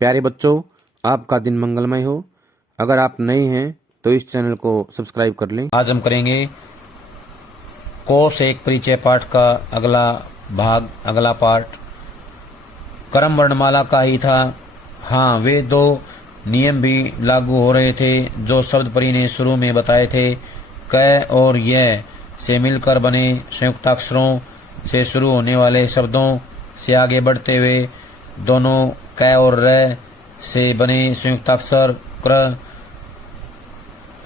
प्यारे बच्चों, आपका दिन मंगलमय हो। अगर आप नए हैं तो इस चैनल को सब्सक्राइब कर लें। आज हम करेंगे कोर्स एक परिचय पाठ का अगला पाठ। क्रम वर्णमाला का ही था। हाँ, वे दो नियम भी लागू हो रहे थे जो शब्द परी ने शुरू में बताए थे। क और य से मिलकर बने संयुक्ताक्षरों से शुरू होने वाले शब्दों से आगे बढ़ते हुए दोनों क और र से बने संयुक्ताक्षर क्र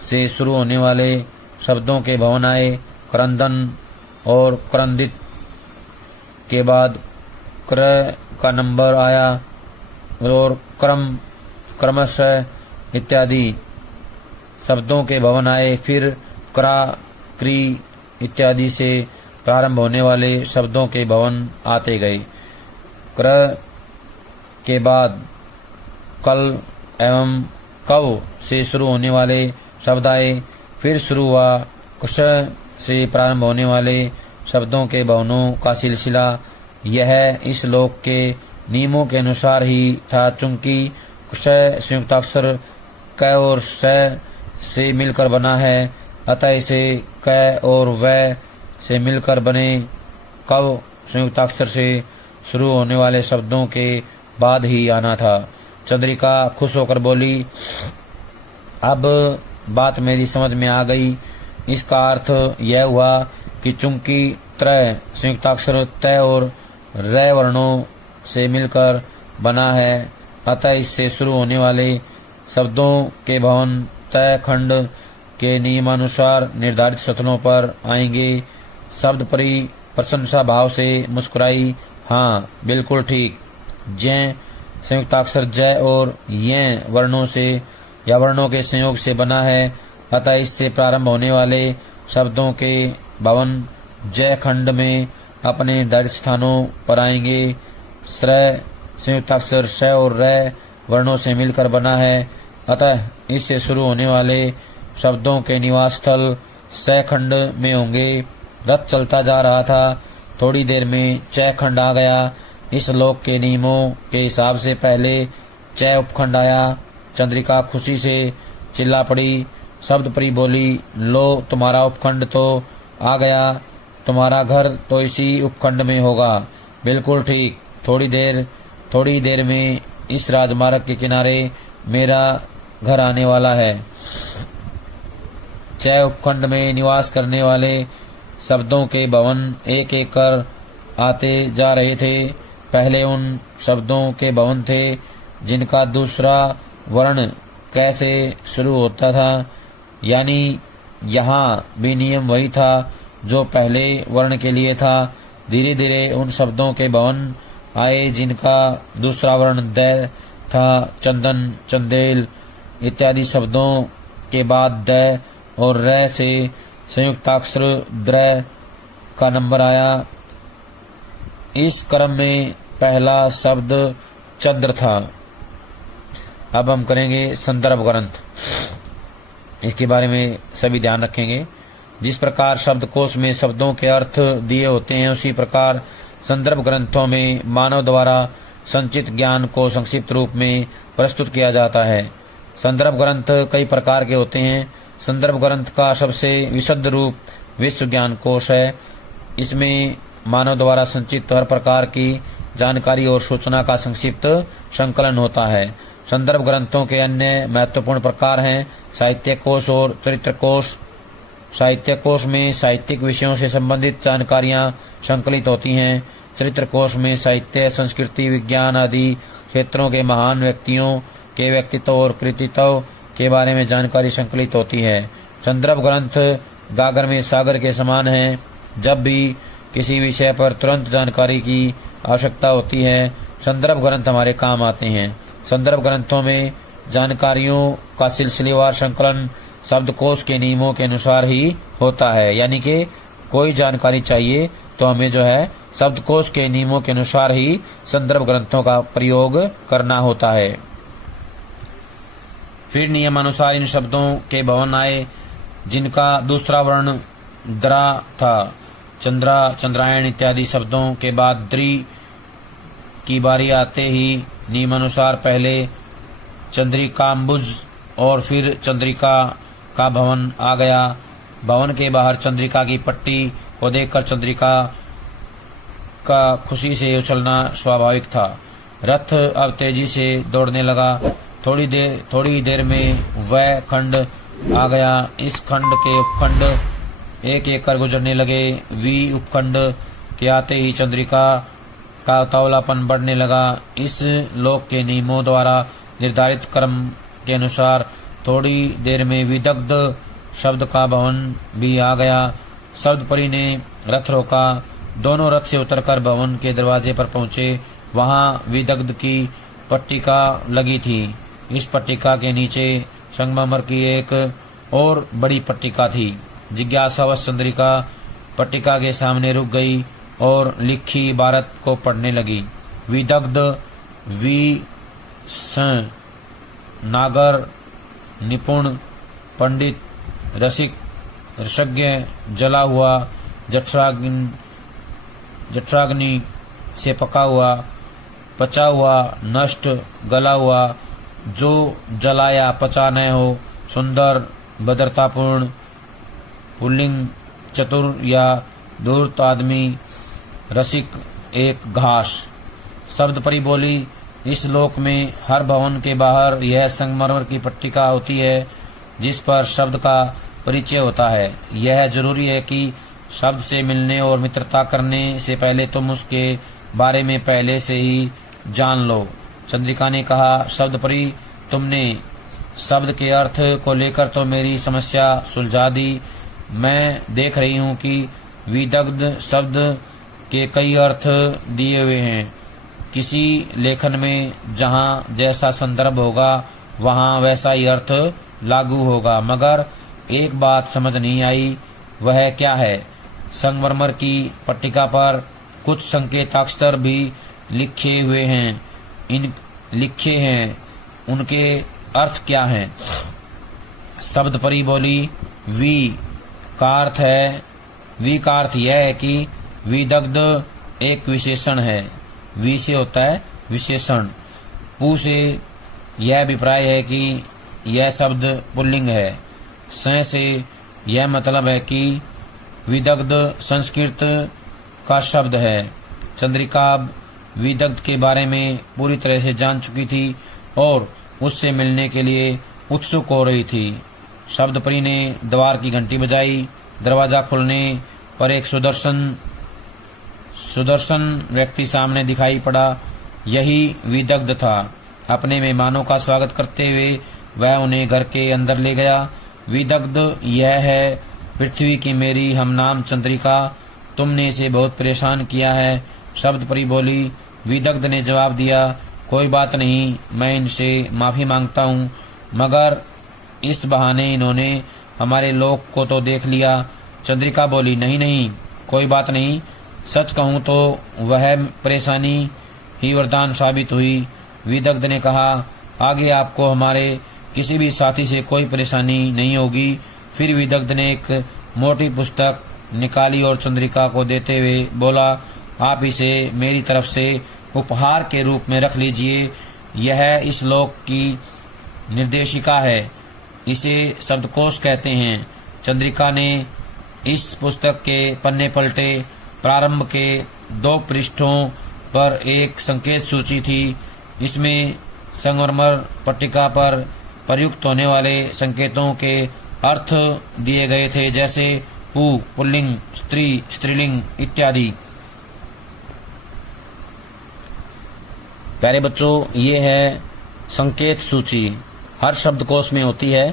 से शुरू होने वाले शब्दों के भवन आए। क्रंदन और क्रंदित के बाद क्र का नंबर आया और क्रमशः इत्यादि शब्दों के भवन आए। फिर क्रा, क्री इत्यादि से प्रारंभ होने वाले शब्दों के भवन आते गए। क्र के बाद कल एवं कव से शुरू होने वाले शब्द आए। फिर शुरू हुआ कुश से प्रारंभ होने वाले शब्दों के भवनों का सिलसिला। यह इस श्लोक के नियमों के अनुसार ही था। चूंकि कुश संयुक्ताक्षर क और स से मिलकर बना है, अतः इसे क और व से मिलकर बने कव संयुक्ताक्षर से शुरू होने वाले शब्दों के बाद ही आना था। चंद्रिका खुश होकर बोली, अब बात मेरी समझ में आ गई। इसका अर्थ यह हुआ कि चूंकि त्रय संयुक्ताक्षर त और र वर्णों से मिलकर बना है, अतः इससे शुरू होने वाले शब्दों के भवन तय खंड के नियमानुसार निर्धारित स्थलों पर आएंगे। शब्द परी प्रशंसा भाव से मुस्कुराई। हाँ, बिल्कुल ठीक। ज संयुक्ताक्षर ज और य वर्णों से या वर्णों के संयोग से बना है, अतः इससे प्रारंभ होने वाले शब्दों के भवन ज खंड में अपने निर्धारित स्थानों पर आएंगे। श्र संयुक्ताक्षर श और र वर्णों से मिलकर बना है, अतः इससे शुरू होने वाले शब्दों के निवास स्थल स खंड में होंगे। रथ चलता जा रहा था। थोड़ी देर में च खंड आ गया। इस श्लोक के नियमों के हिसाब से पहले च उपखंड आया। चंद्रिका खुशी से चिल्ला पड़ी। शब्द परी बोली, लो तुम्हारा उपखंड तो आ गया। तुम्हारा घर तो इसी उपखंड में होगा। बिल्कुल ठीक। थोड़ी देर में इस राजमार्ग के किनारे मेरा घर आने वाला है। च उपखंड में निवास करने वाले शब्दों के भवन एक एक कर आते जा रहे थे। पहले उन शब्दों के भवन थे जिनका दूसरा वर्ण कैसे शुरू होता था, यानी यहाँ भी नियम वही था जो पहले वर्ण के लिए था। धीरे धीरे उन शब्दों के भवन आए जिनका दूसरा वर्ण द था। चंदन, चंदेल इत्यादि शब्दों के बाद द और र से संयुक्ताक्षर द्र का नंबर आया। इस क्रम में पहला शब्द चंद्र था। अब हम करेंगे संदर्भ ग्रंथ। इसके बारे में सभी ध्यान रखेंगे। जिस प्रकार शब्दकोश में शब्दों के अर्थ दिए होते हैं, उसी प्रकार संदर्भ ग्रंथों में मानव द्वारा संचित ज्ञान को संक्षिप्त रूप में प्रस्तुत किया जाता है। संदर्भ ग्रंथ कई प्रकार के होते हैं। संदर्भ ग्रंथ का सबसे विशुद्ध रूप विश्व ज्ञान कोश है। इसमें मानव द्वारा संचित हर प्रकार की जानकारी और सूचना का संक्षिप्त संकलन होता है। संदर्भ ग्रंथों के अन्य महत्वपूर्ण प्रकार हैं साहित्य कोश और चरित्र कोश। साहित्य कोश में साहित्यिक विषयों से संबंधित जानकारियां संकलित होती हैं। चरित्र कोश में साहित्य, संस्कृति, विज्ञान आदि क्षेत्रों के महान व्यक्तियों के व्यक्तित्व और कृतित्व के बारे में जानकारी संकलित होती है। संदर्भ ग्रंथ गागर में सागर के समान हैं। जब भी किसी विषय पर तुरंत जानकारी की आवश्यकता होती है, संदर्भ ग्रंथ हमारे काम आते हैं। संदर्भ ग्रंथों में जानकारियों का सिलसिलेवार संकलन शब्दकोश के नियमों के अनुसार ही होता है। यानी कि कोई जानकारी चाहिए तो हमें जो है शब्दकोश के नियमों के अनुसार ही संदर्भ ग्रंथों का प्रयोग करना होता है। फिर नियमानुसार इन शब्दों के भवन आए जिनका दूसरा वर्ण द्रा था। चंद्रा, चंद्रायण इत्यादि शब्दों के बाद द्री की बारी आते ही नियमानुसार पहले चंद्रिकाम्बुज और फिर चंद्रिका का भवन आ गया। भवन के बाहर चंद्रिका की पट्टी को देखकर चंद्रिका का खुशी से उछलना स्वाभाविक था। रथ अब तेजी से दौड़ने लगा। थोड़ी देर में वह खंड आ गया। इस खंड के उपखंड एक एक कर गुजरने लगे। उपखंड के आते ही चंद्रिका का उतावलापन बढ़ने लगा। इस लोक के नियमों द्वारा निर्धारित क्रम के अनुसार थोड़ी देर में विदग्ध शब्द का भवन भी आ गया। शब्द परी ने रथ रोका। दोनों रथ से उतरकर भवन के दरवाजे पर पहुंचे। वहां विदग्ध की पट्टिका लगी थी। इस पट्टिका के नीचे संगमरमर की एक और बड़ी पट्टिका थी। जिज्ञासावश चंद्रिका पट्टिका के सामने रुक गई और लिखी इबारत को पढ़ने लगी। विदग्ध नागर, निपुण, पंडित, रसिक, रसज्ञ, जला हुआ, जठराग्नि से पका हुआ, पचा हुआ, नष्ट, गला हुआ, जो जलाया पचा न हो, सुंदर, भद्रतापूर्ण, पुल्लिंग, चतुर या धूर्त आदमी, रसिक, एक घास। शब्द परी बोली, इस लोक में हर भवन के बाहर यह संगमरमर की पट्टिका होती है जिस पर शब्द का परिचय होता है। यह जरूरी है कि शब्द से मिलने और मित्रता करने से पहले तुम उसके बारे में पहले से ही जान लो। चंद्रिका ने कहा, शब्द परी, तुमने शब्द के अर्थ को लेकर तो मेरी समस्या सुलझा दी। मैं देख रही हूँ कि विदग्ध शब्द के कई अर्थ दिए हुए हैं। किसी लेखन में जहाँ जैसा संदर्भ होगा वहाँ वैसा ही अर्थ लागू होगा, मगर एक बात समझ नहीं आई। वह क्या है? संगमरमर की पट्टिका पर कुछ संकेताक्षर भी लिखे हुए हैं। उनके अर्थ क्या हैं? शब्द परी बोली, वी का अर्थ यह है कि विदग्ध एक विशेषण है। वी से होता है विशेषण। पू से यह अभिप्राय है कि यह शब्द पुल्लिंग है। स से यह मतलब है कि विदग्ध संस्कृत का शब्द है। चंद्रिका विदग्ध के बारे में पूरी तरह से जान चुकी थी और उससे मिलने के लिए उत्सुक हो रही थी। शब्द परी ने द्वार की घंटी बजाई। दरवाजा खुलने पर एक सुदर्शन व्यक्ति सामने दिखाई पड़ा। यही विदग्ध था। अपने मेहमानों का स्वागत करते हुए वह उन्हें घर के अंदर ले गया। विदग्ध, यह है पृथ्वी की मेरी हमनाम चंद्रिका। तुमने इसे बहुत परेशान किया है। शब्द परी बोली। विदग्ध ने जवाब दिया, कोई बात नहीं, मैं इनसे माफी मांगता हूँ, मगर इस बहाने इन्होंने हमारे लोक को तो देख लिया। चंद्रिका बोली, नहीं, कोई बात नहीं। सच कहूँ तो वह परेशानी ही वरदान साबित हुई। विदग्ध ने कहा, आगे आपको हमारे किसी भी साथी से कोई परेशानी नहीं होगी। फिर विदग्ध ने एक मोटी पुस्तक निकाली और चंद्रिका को देते हुए बोला, आप इसे मेरी तरफ से उपहार के रूप में रख लीजिए। यह इस लोक की निर्देशिका है। इसे शब्दकोश कहते हैं। चंद्रिका ने इस पुस्तक के पन्ने पलटे। प्रारंभ के 2 पृष्ठों पर एक संकेत सूची थी। इसमें संगमरमर पट्टिका पर प्रयुक्त होने वाले संकेतों के अर्थ दिए गए थे, जैसे पु, पुल्लिंग, स्त्री, स्त्रीलिंग इत्यादि। प्यारे बच्चों, ये है संकेत सूची। हर शब्दकोश में होती है।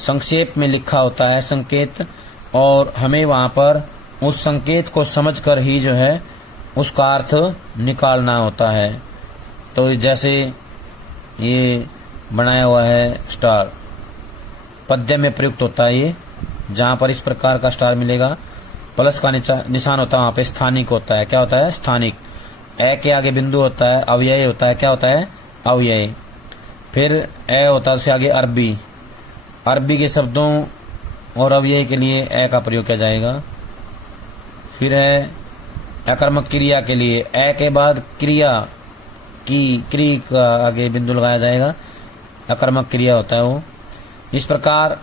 संक्षेप में लिखा होता है संकेत, और हमें वहाँ पर उस संकेत को समझकर ही जो है उसका अर्थ निकालना होता है। तो जैसे ये बनाया हुआ है स्टार, पद्य में प्रयुक्त होता है। ये जहाँ पर इस प्रकार का स्टार मिलेगा, प्लस का निशान होता है, वहाँ पे स्थानिक होता है। क्या होता है? स्थानिक। ए के आगे बिंदु होता है, अव्यय होता है। क्या होता है? अव्यय। फिर ए होता है, उसके आगे अरबी। अरबी के शब्दों और अव्यय के लिए ए का प्रयोग किया जाएगा। फिर है अकर्मक क्रिया के लिए ए के बाद क्रिया की, क्री का आगे बिंदु लगाया जाएगा, अकर्मक क्रिया होता है वो। इस प्रकार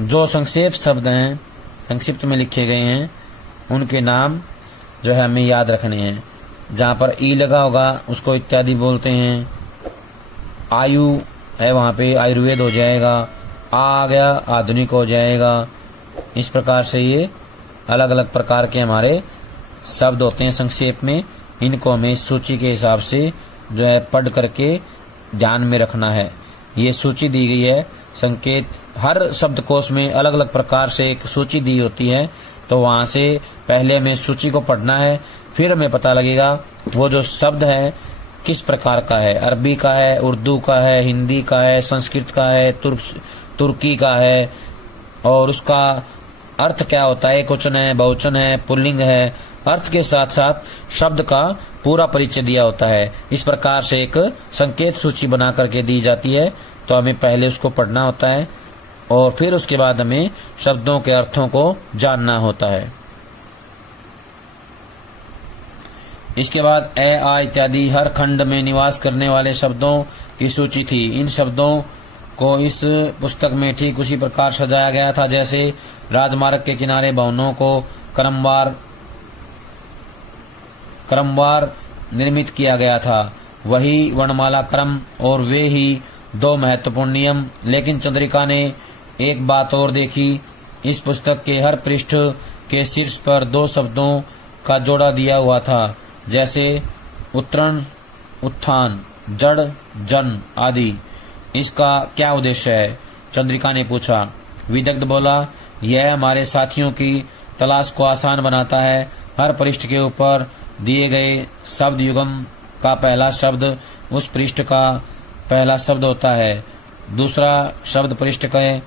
जो संक्षेप शब्द हैं, संक्षिप्त में लिखे गए हैं, उनके नाम जो है हमें याद रखने हैं। जहाँ पर ई लगा होगा उसको इत्यादि बोलते हैं। आयु है वहाँ पे आयुर्वेद हो जाएगा। आ गया आधुनिक हो जाएगा। इस प्रकार से ये अलग अलग प्रकार के हमारे शब्द होते हैं संक्षेप में। इनको हमें सूची के हिसाब से जो है पढ़ करके ध्यान में रखना है। ये सूची दी गई है संकेत, हर शब्दकोश में अलग अलग प्रकार से एक सूची दी होती है। तो वहाँ से पहले हमें सूची को पढ़ना है, फिर हमें पता लगेगा वो जो शब्द है किस प्रकार का है। अरबी का है, उर्दू का है, हिंदी का है, संस्कृत का है, तुर्की का है, और उसका अर्थ क्या होता है, एकवचन है, बहुवचन है, पुल्लिंग है। अर्थ के साथ साथ शब्द का पूरा परिचय दिया होता है। इस प्रकार से एक संकेत सूची बना करके दी जाती है। तो हमें पहले उसको पढ़ना होता है और फिर उसके बाद हमें शब्दों के अर्थों को जानना होता है। इसके बाद ए, आ इत्यादि हर खंड में निवास करने वाले शब्दों की सूची थी। इन शब्दों को इस पुस्तक में ठीक उसी प्रकार सजाया गया था जैसे राजमार्ग के किनारे भवनों को क्रमवार निर्मित किया गया था। वही वर्णमाला क्रम और वे ही दो महत्वपूर्ण नियम। लेकिन चंद्रिका ने एक बात और देखी, इस पुस्तक के हर पृष्ठ के शीर्ष पर दो शब्दों का जोड़ा दिया हुआ था, जैसे उत्तरण, उत्थान, जड़, जन आदि। इसका क्या उद्देश्य है? चंद्रिका ने पूछा। विदग्ध बोला, यह हमारे साथियों की तलाश को आसान बनाता है। हर पृष्ठ के ऊपर दिए गए शब्द युग्म का पहला शब्द उस पृष्ठ का पहला शब्द होता है। दूसरा शब्द पृष्ठ के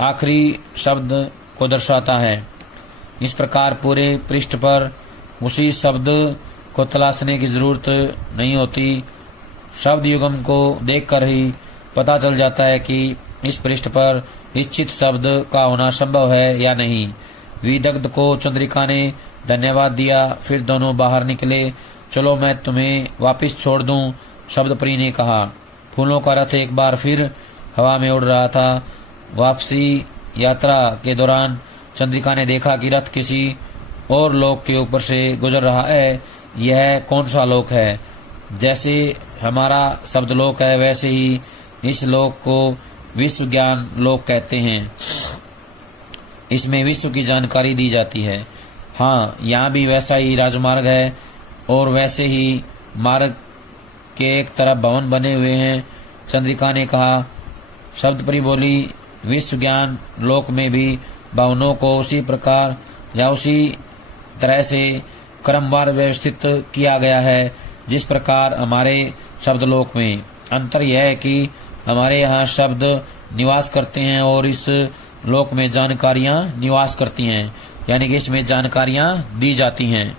आखिरी शब्द को दर्शाता है। इस प्रकार पूरे पृष्ठ पर उसी शब्द को तलाशने की जरूरत नहीं होती। शब्द युग्म को देखकर ही पता चल जाता है कि इस पृष्ठ पर इच्छित शब्द का होना संभव है या नहीं। विदग्ध को चंद्रिका ने धन्यवाद दिया। फिर दोनों बाहर निकले। चलो मैं तुम्हें वापस छोड़ दूं, शब्दप्रिय ने कहा। फूलों का रथ एक बार फिर हवा में उड़ रहा था। वापसी यात्रा के दौरान चंद्रिका ने देखा कि रथ किसी और लोक के ऊपर से गुजर रहा है। यह कौन सा लोक है? जैसे हमारा शब्द लोक है वैसे ही इस लोक को विश्व ज्ञान लोक कहते हैं। इसमें विश्व की जानकारी दी जाती है। हाँ, यहाँ भी वैसा ही राजमार्ग है और वैसे ही मार्ग के एक तरफ भवन बने हुए हैं, चंद्रिका ने कहा। शब्दप्रिय बोली, विश्व ज्ञान लोक में भी भवनों को उसी प्रकार या उसी तरह से क्रमवार व्यवस्थित किया गया है जिस प्रकार हमारे शब्द लोक में। अंतर यह है कि हमारे यहाँ शब्द निवास करते हैं और इस लोक में जानकारियाँ निवास करती हैं, यानी कि इसमें जानकारियाँ दी जाती हैं।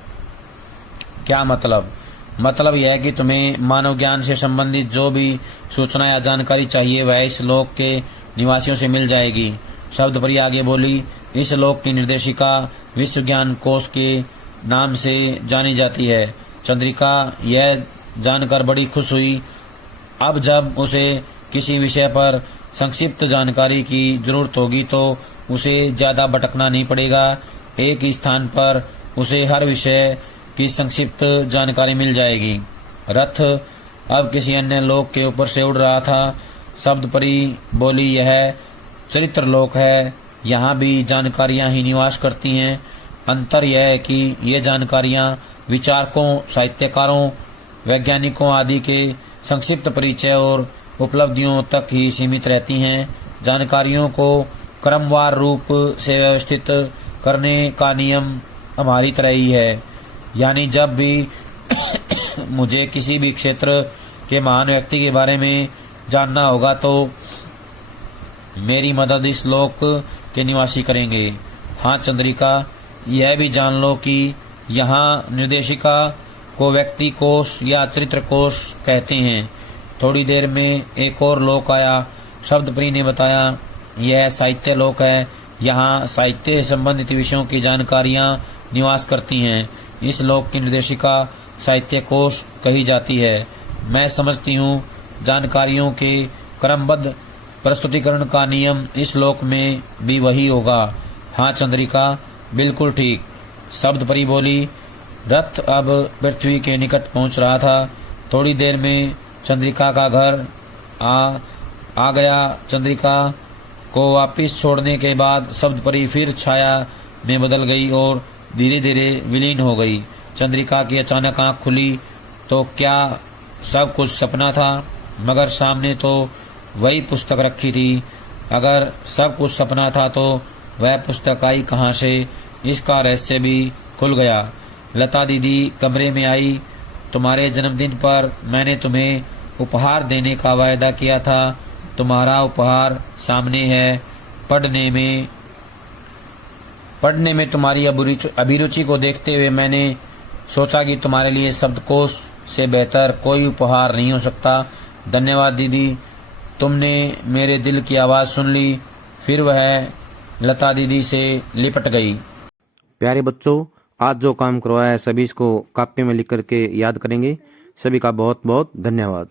क्या मतलब? मतलब यह है कि तुम्हें मानव ज्ञान से संबंधित जो भी सूचना या जानकारी चाहिए वह इस लोक के निवासियों से मिल जाएगी। शब्दप्रिय आगे बोली, इस लोक की निर्देशिका विश्व ज्ञान कोश के नाम से जानी जाती है। चंद्रिका यह जानकर बड़ी खुश हुई। अब जब उसे किसी विषय पर संक्षिप्त जानकारी की जरूरत होगी तो उसे ज्यादा भटकना नहीं पड़ेगा। एक ही स्थान पर उसे हर विषय की संक्षिप्त जानकारी मिल जाएगी। रथ अब किसी अन्य लोक के ऊपर से उड़ रहा था। शब्दप्रिय बोली, यह चरित्र लोक है। यहाँ भी जानकारियाँ ही निवास करती हैं। अंतर यह है कि ये जानकारियाँ विचारकों, साहित्यकारों, वैज्ञानिकों आदि के संक्षिप्त परिचय और उपलब्धियों तक ही सीमित रहती हैं। जानकारियों को क्रमवार रूप से व्यवस्थित करने का नियम हमारी तरह ही है। यानी जब भी मुझे किसी भी क्षेत्र के महान व्यक्ति के बारे में जानना होगा तो मेरी मदद इस लोक के निवासी करेंगे। हाँ चंद्रिका, यह भी जान लो कि यहाँ निर्देशिका को व्यक्ति कोश या चरित्र कोश कहते हैं। थोड़ी देर में एक और लोक आया। शब्दप्रिय ने बताया, यह साहित्य लोक है। यहाँ साहित्य से संबंधित विषयों की जानकारियाँ निवास करती हैं। इस लोक की निर्देशिका साहित्य कोश कही जाती है। मैं समझती हूँ जानकारियों के क्रमबद्ध प्रस्तुतिकरण का नियम इस श्लोक में भी वही होगा। हाँ चंद्रिका, बिल्कुल ठीक। शब्द परी बोली। रथ अब पृथ्वी के निकट पहुंच रहा था। थोड़ी देर में चंद्रिका का घर आ गया। चंद्रिका को वापिस छोड़ने के बाद शब्द परी फिर छाया में बदल गई और धीरे धीरे विलीन हो गई। चंद्रिका की अचानक आंख खुली तो क्या सब कुछ सपना था? मगर सामने तो वही पुस्तक रखी थी। अगर सब कुछ सपना था तो वह पुस्तक आई कहाँ से? इसका रहस्य भी खुल गया। लता दीदी कमरे में आई। तुम्हारे जन्मदिन पर मैंने तुम्हें उपहार देने का वायदा किया था। तुम्हारा उपहार सामने है। पढ़ने में तुम्हारी अभिरुचि को देखते हुए मैंने सोचा कि तुम्हारे लिए शब्दकोश से बेहतर कोई उपहार नहीं हो सकता। धन्यवाद दीदी, तुमने मेरे दिल की आवाज़ सुन ली। फिर वह लता दीदी से लिपट गई। प्यारे बच्चों, आज जो काम करवाया है सभी इसको कापी में लिख करके याद करेंगे। सभी का बहुत बहुत धन्यवाद।